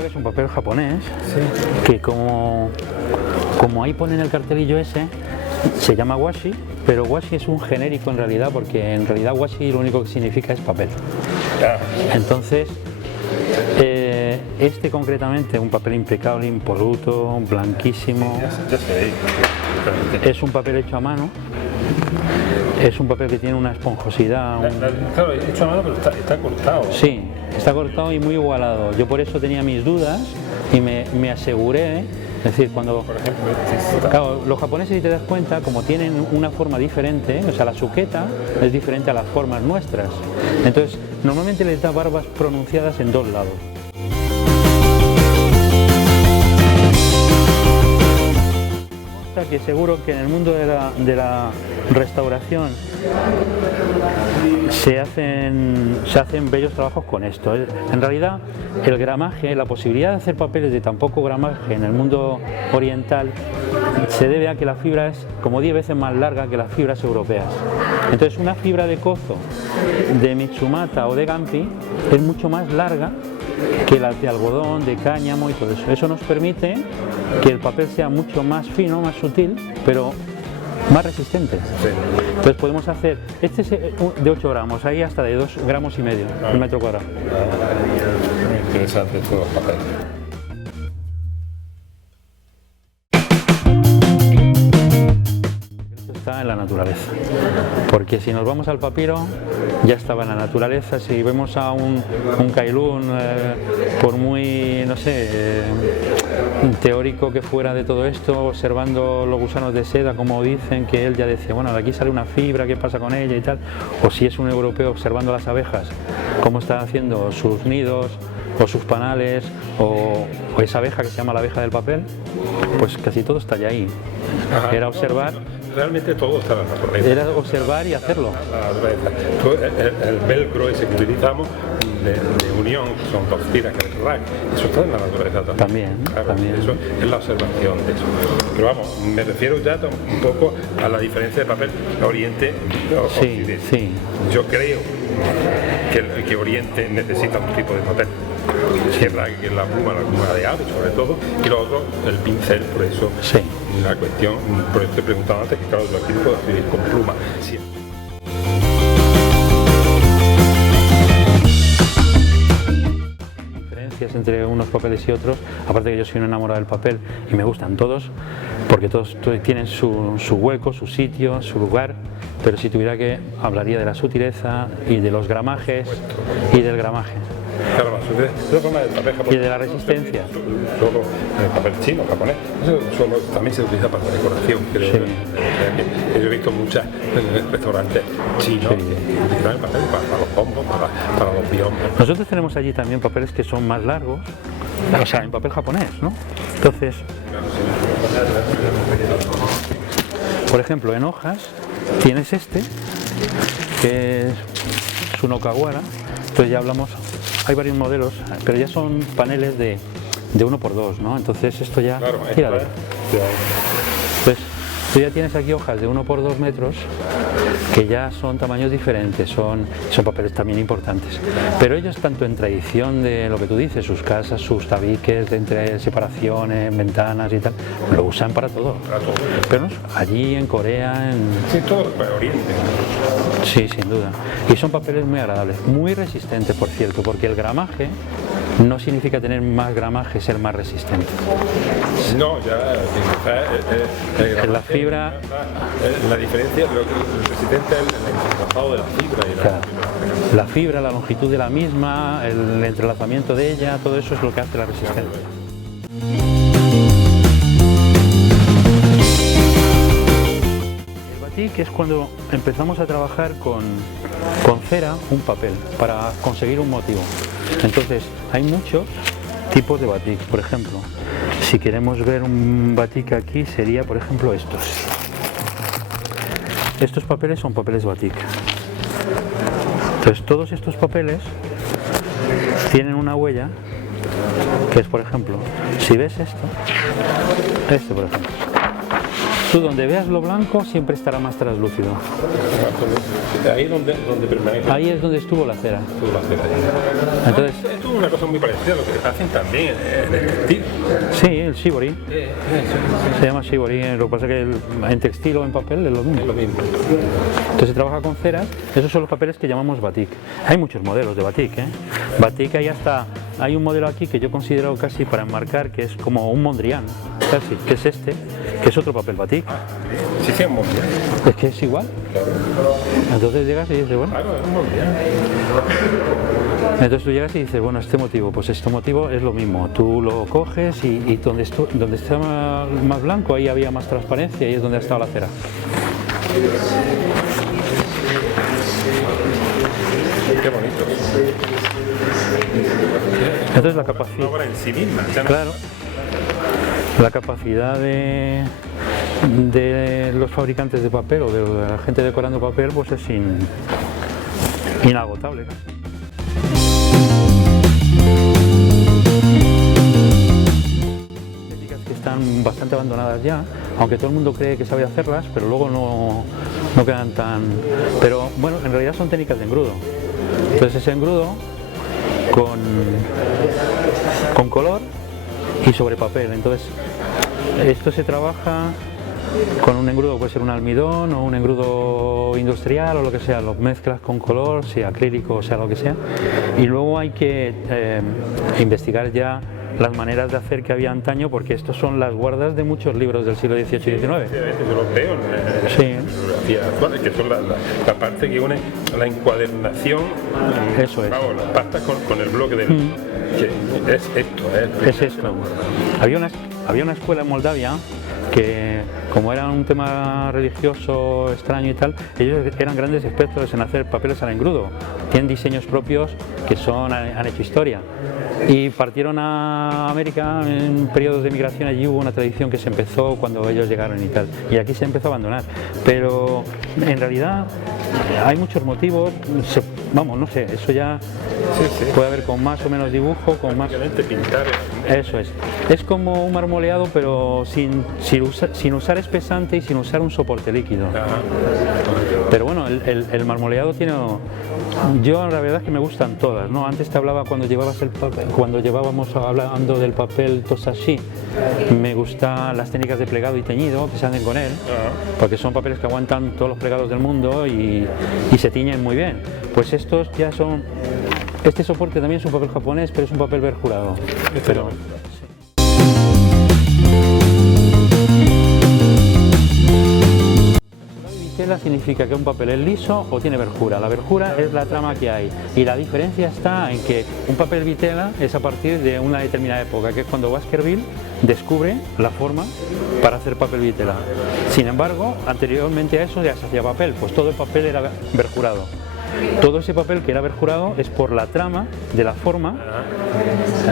papel es un papel japonés, Sí. que como ahí pone en el cartelillo ese, se llama washi, pero washi es un genérico en realidad, porque en realidad washi lo único que significa es papel. Ah, Entonces, este concretamente, un papel impecable, impoluto, blanquísimo, ya se ve. es un papel hecho a mano, es un papel que tiene una esponjosidad, Claro, he hecho a mano, pero está cortado. sí, está cortado y muy igualado. Yo por eso tenía mis dudas y me aseguré, es decir, cuando... Por ejemplo, este Claro, los japoneses, si te das cuenta, como tienen una forma diferente, o sea, la suketa es diferente a las formas nuestras. Entonces, normalmente les da barbas pronunciadas en dos lados. Que seguro que en el mundo de la restauración se hacen bellos trabajos con esto. En realidad, el gramaje, la posibilidad de hacer papeles de tan poco gramaje en el mundo oriental se debe a que la fibra es como 10 veces más larga que las fibras europeas. Entonces, una fibra de kozo, de Mitsumata o de Gampi es mucho más larga que las de algodón, de cáñamo y todo eso. Eso nos permite que el papel sea mucho más fino, más sutil, pero más resistente. Entonces podemos hacer, este es de 8 gramos, ahí hasta de 2,5 gramos el metro cuadrado. Muy interesante estos dos papeles. Está en la naturaleza, porque si nos vamos al papiro ya estaba en la naturaleza. Si vemos a un Kailun, por muy, no sé, teórico que fuera de todo esto, observando los gusanos de seda, como dicen, que él ya decía, bueno, de aquí sale una fibra, ¿qué pasa con ella y tal? O si es un europeo observando las abejas, cómo están haciendo sus nidos o sus panales, o esa abeja que se llama la abeja del papel, pues casi todo está ya ahí. Ajá. Era observar. Realmente todo está en la naturaleza. Era observar y hacerlo. El velcro ese que utilizamos de unión, que son dos tiras, que es el rack, eso está en la naturaleza también. También, Claro, también. Eso es la observación de eso. Pero vamos, me refiero ya un poco a la diferencia de papel Oriente-Occidente. Sí, sí. Yo creo que Oriente necesita un tipo de papel, que es la pluma de ave sobre todo, y lo otro, el pincel, por eso Sí. la cuestión, por eso te preguntaba antes, que claro, yo aquí no puedo escribir con pluma. Sí. Diferencias entre unos papeles y otros, aparte que yo soy un enamorado del papel y me gustan todos, porque todos tienen su hueco, su sitio, su lugar, pero si tuviera que, hablaría de la sutileza y de los gramajes y del gramaje. Claro, de todas formas, el papel japonés Y de la resistencia. Solo el papel chino, japonés, eso también se utiliza para la decoración, creo. Sí. Yo he visto muchos restaurantes chinos que utilizan el papel para los bombos, para los biombos. Nosotros tenemos allí también papeles que son más largos, o sea, en papel japonés, ¿no? Entonces, por ejemplo, en hojas tienes este, que es un Okawara. Entonces ya hablamos, hay varios modelos, pero ya son paneles de 1×2, ¿no? Entonces esto ya, Claro, fíjate. Entonces, tú ya tienes aquí hojas de 1×2 metros que ya son tamaños diferentes, son papeles también importantes. Pero ellos, tanto en tradición de lo que tú dices, sus casas, sus tabiques, de entre separaciones, ventanas y tal, lo usan para todo. Pero allí en Corea, Sí, todo para Oriente. sí, sin duda. Y son papeles muy agradables, muy resistentes, por cierto, porque el gramaje no significa tener más gramaje, ser más resistente. No, ya La fibra, la diferencia, lo resistente es el trazado de la fibra y claro, la fibra, la longitud de la misma, el entrelazamiento de ella, todo eso es lo que hace la resistencia. El batik es cuando empezamos a trabajar con cera, un papel, para conseguir un motivo. Entonces, hay muchos tipos de batik. Por ejemplo, si queremos ver un batik aquí, sería, por ejemplo, estos. Estos papeles son papeles batik. Entonces, todos estos papeles tienen una huella, que es, por ejemplo, si ves este, por ejemplo, tú donde veas lo blanco siempre estará más translúcido. Ahí donde permanece. Ahí es donde estuvo la cera. La cera. Entonces, Estuvo es una cosa muy parecida a lo que hacen también en el textil. Sí, el shibori. Se llama shibori, lo que pasa es que en textil o en papel es lo mismo. Es lo mismo. Entonces se trabaja con ceras, esos son los papeles que llamamos batik. Hay muchos modelos de batik, ¿eh? Batik hay un modelo aquí que yo considero casi para enmarcar que es como un Mondrian, casi, que es este, que es otro papel batik. Sí, sí, es un Mondrian. Es que es igual. Entonces llegas y dices, bueno. Claro, es un Mondrian. Entonces tú llegas y dices, bueno, este motivo es lo mismo. Tú lo coges y donde está más blanco, ahí había más transparencia y es donde ha estado la cera. Qué bonito. Entonces la capacidad. Obra en sí misma. Claro. La capacidad de los fabricantes de papel o de la gente decorando papel, pues es inagotable. Técnicas que están bastante abandonadas ya, aunque todo el mundo cree que sabe hacerlas, pero luego no quedan tan... Pero bueno, en realidad son técnicas de engrudo. Entonces ese engrudo con color y sobre papel. Entonces esto se trabaja con un engrudo, puede ser un almidón o un engrudo industrial o lo que sea, lo mezclas con color, sea acrílico o sea lo que sea, y luego hay que investigar ya las maneras de hacer que había antaño, porque estos son las guardas de muchos libros del siglo XVIII y XIX. Yo los veo en la bibliografía actual, que son la parte que une la encuadernación, Eso es. Vamos, las pastas con el bloque del... Que es esto, Es esto. Había una escuela en Moldavia que, como era un tema religioso extraño y tal, ellos eran grandes expertos en hacer papeles al engrudo. Tienen diseños propios que han hecho historia. Y partieron a América en periodos de migración. Allí hubo una tradición que se empezó cuando ellos llegaron y tal. Y aquí se empezó a abandonar. Pero en realidad hay muchos motivos. Vamos, no sé, eso ya puede haber con más o menos dibujo, con más... pintar. Eso es. Es como un marmoleado, pero sin usar espesante y sin usar un soporte líquido. Pero bueno, el marmoleado tiene... Yo la verdad es que me gustan todas, ¿no? Antes te hablaba cuando llevábamos hablando del papel Tosashi, me gustan las técnicas de plegado y teñido que se hacen con él, porque son papeles que aguantan todos los plegados del mundo y se tiñen muy bien. Pues estos ya son... Este soporte también es un papel japonés, pero es un papel verjurado. Vitela significa que un papel es liso o tiene verjura. La verjura es la trama que hay, y la diferencia está en que un papel vitela es a partir de una determinada época, que es cuando Baskerville descubre la forma para hacer papel vitela. Sin embargo, anteriormente a eso ya se hacía papel, pues todo el papel era verjurado. Todo ese papel que era verjurado es por la trama de la forma.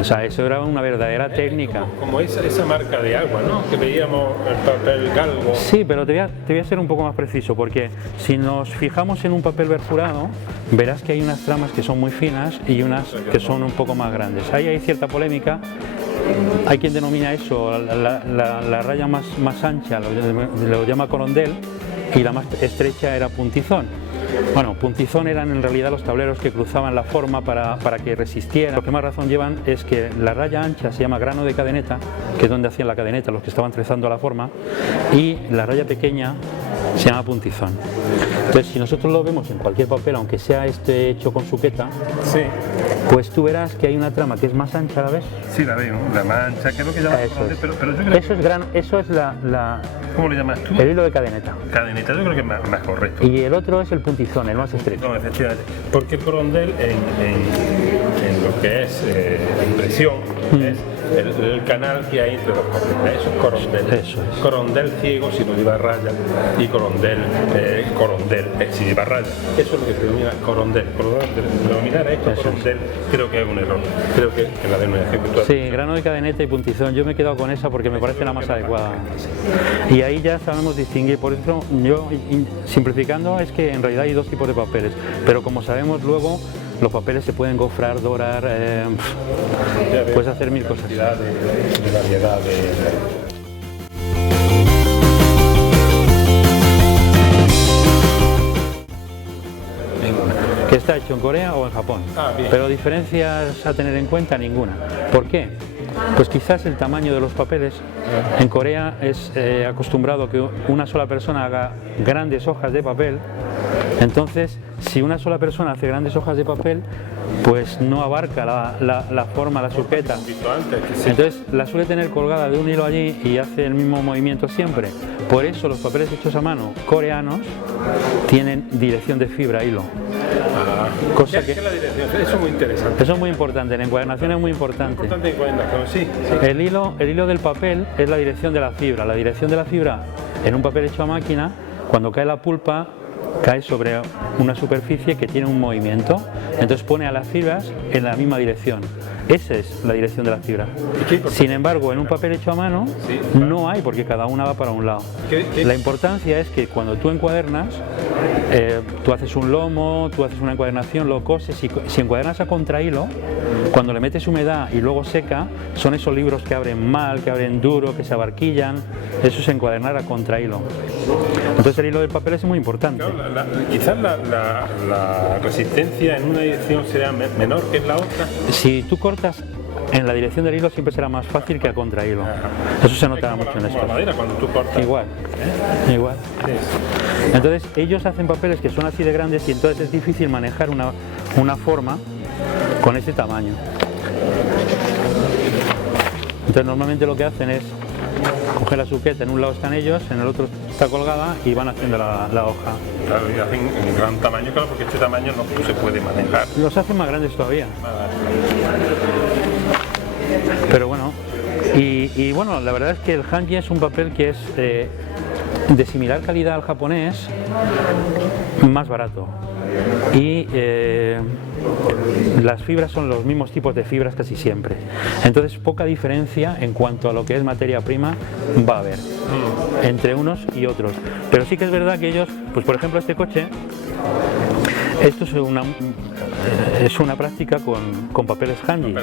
O sea, eso era una verdadera técnica. Como esa marca de agua, ¿no? Que veíamos el papel galgo. Sí, pero te voy a ser un poco más preciso, porque si nos fijamos en un papel verjurado, verás que hay unas tramas que son muy finas y unas que son un poco más grandes. Ahí hay cierta polémica. Hay quien denomina eso la raya más ancha, lo llama corondel, y la más estrecha era puntizón. Bueno, puntizón eran en realidad los tableros que cruzaban la forma para que resistieran. Lo que más razón llevan es que la raya ancha se llama grano de cadeneta, que es donde hacían la cadeneta los que estaban trazando la forma, y la raya pequeña se llama puntizón. Entonces, si nosotros lo vemos en cualquier papel, aunque sea este hecho con suqueta, pues tú verás que hay una trama que es más ancha, ¿la ves? Sí, la veo, la mancha, que es lo que llamas corondel, pero yo creo eso es grano, eso es la... ¿Cómo le llamas tú? El hilo de cadeneta. Cadeneta, yo creo que es más correcto. Y el otro es el puntizón, el más estrecho. No, efectivamente. Porque el corondel en lo que es impresión es el canal que hay entre los papeles. Eso es corondel. Eso es. Corondel ciego si no lleva raya y corondel si lleva raya. Eso es lo que se denomina corondel. Denominar esto corondel creo que es un error. Creo que en la denominación que tú has... Sí, grano de cadeneta y puntizón. Yo me he quedado con esa porque me parece la más adecuada. Y ahí ya sabemos distinguir. Por eso yo, simplificando, es que en realidad hay dos tipos de papeles. Pero como sabemos luego, los papeles se pueden gofrar, dorar, puedes hacer mil cosas. De variedad de... que está hecho en Corea o en Japón. Pero diferencias a tener en cuenta ninguna. ¿Por qué? Pues quizás el tamaño de los papeles. En Corea es acostumbrado que una sola persona haga grandes hojas de papel. Entonces, si una sola persona hace grandes hojas de papel, pues no abarca la forma, la sujeta. Entonces la suele tener colgada de un hilo allí y hace el mismo movimiento siempre. Por eso los papeles hechos a mano coreanos tienen dirección de fibra hilo. Cosa que la dirección, eso es muy interesante. Eso es muy importante, la encuadernación es muy importante. Importante encuadernación, sí. El hilo del papel es la dirección de la fibra. La dirección de la fibra en un papel hecho a máquina, cuando cae la pulpa, cae sobre una superficie que tiene un movimiento, entonces pone a las fibras en la misma dirección. Esa es la dirección de la fibra. Sin embargo, en un papel hecho a mano no hay, porque cada una va para un lado. La importancia es que cuando tú encuadernas, tú haces un lomo, tú haces una encuadernación, lo coses, y si encuadernas a contrahilo, cuando le metes humedad y luego seca, son esos libros que abren mal, que abren duro, que se abarquillan. Eso es encuadernar a contrahilo. Entonces el hilo del papel es muy importante. Claro, quizás la resistencia en una dirección será menor que en la otra. Si tú cortas en la dirección del hilo, siempre será más fácil que a contrahilo. Eso se notará mucho en esto. La madera cuando tú cortas. Igual, igual. Entonces ellos hacen papeles que son así de grandes y entonces es difícil manejar una forma con ese tamaño. Entonces normalmente lo que hacen es coger la suqueta, en un lado están ellos, en el otro está colgada y van haciendo la hoja. Claro, y hacen un gran tamaño, claro, porque este tamaño no se puede manejar. Los hacen más grandes todavía. Pero bueno, y bueno, la verdad es que el hanji es un papel que es de similar calidad al japonés, más barato. Y las fibras son los mismos tipos de fibras casi siempre. Entonces poca diferencia en cuanto a lo que es materia prima va a haber entre unos y otros. Pero sí que es verdad que ellos, pues por ejemplo este coche, esto es una práctica con papeles hanji.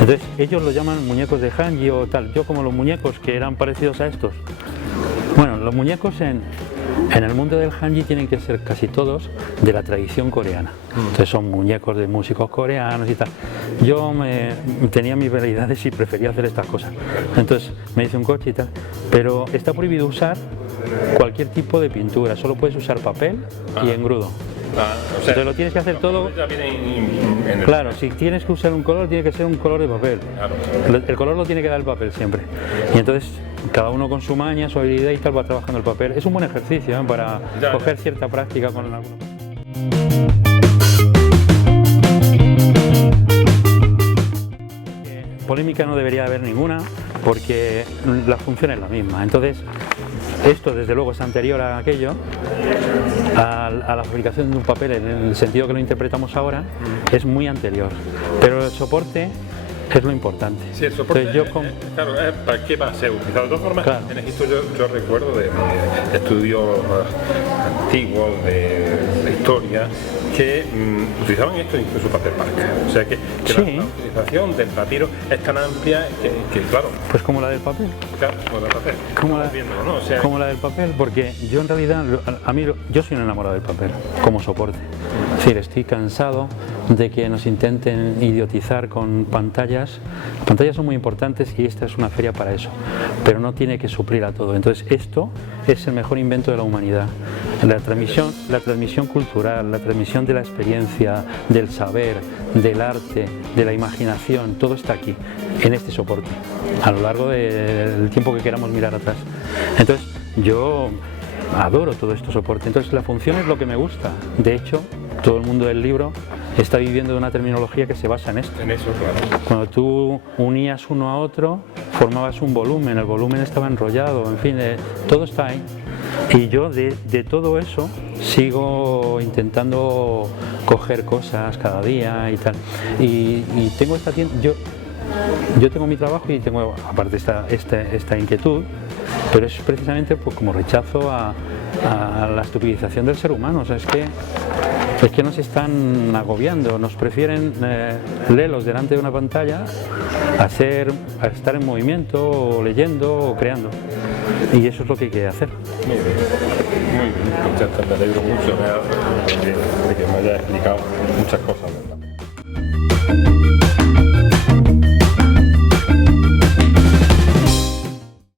Entonces ellos lo llaman muñecos de hanji o tal. Yo como los muñecos que eran parecidos a estos. Bueno, los muñecos en el mundo del hanji tienen que ser casi todos de la tradición coreana. Entonces son muñecos de músicos coreanos y tal. Yo tenía mis realidades y prefería hacer estas cosas. Entonces me hice un coche y tal. Pero está prohibido usar cualquier tipo de pintura. Solo puedes usar papel y engrudo. O sea, entonces lo tienes que hacer todo. Claro, si tienes que usar un color, tiene que ser un color de papel. Claro. El color lo tiene que dar el papel siempre. Y entonces cada uno con su maña, su habilidad y tal va trabajando el papel. Es un buen ejercicio para coger cierta práctica con algunos. Polémica no debería haber ninguna porque la función es la misma. Entonces esto desde luego es anterior a aquello, a la fabricación de un papel en el sentido que lo interpretamos ahora, es muy anterior, pero el soporte es lo importante. Sí, el soporte, entonces, claro, ¿para qué va a ser utilizado? De todas formas, claro. En Egipto yo recuerdo de estudios antiguos de historia que utilizaban esto incluso para hacer barcas. O sea que sí. La utilización del papiro es tan amplia que claro. Pues como la del papel. Claro, como la del papel. ¿No? O sea, como la del papel, porque yo en realidad, yo soy un enamorado del papel como soporte. Es decir, estoy cansado de que nos intenten idiotizar con pantallas. Las pantallas son muy importantes y esta es una feria para eso, pero no tiene que suplir a todo. Entonces esto es el mejor invento de la humanidad. La transmisión cultural, la transmisión de la experiencia, del saber, del arte, de la imaginación, todo está aquí, en este soporte, a lo largo del tiempo que queramos mirar atrás. Entonces yo adoro todo este soporte, entonces la función es lo que me gusta. De hecho, todo el mundo del libro está viviendo de una terminología que se basa en esto. En eso, claro. Cuando tú unías uno a otro, formabas un volumen, el volumen estaba enrollado, en fin, todo está ahí. Y yo de todo eso sigo intentando coger cosas cada día y tal. Y tengo esta tienda, yo tengo mi trabajo y tengo aparte esta inquietud, pero es precisamente pues, como rechazo a la estupidización del ser humano. O sea, es que nos están agobiando, nos prefieren lelos delante de una pantalla a estar en movimiento, o leyendo o creando. Y eso es lo que hay que hacer. Muy bien, me alegro mucho de que me hayas explicado muchas cosas.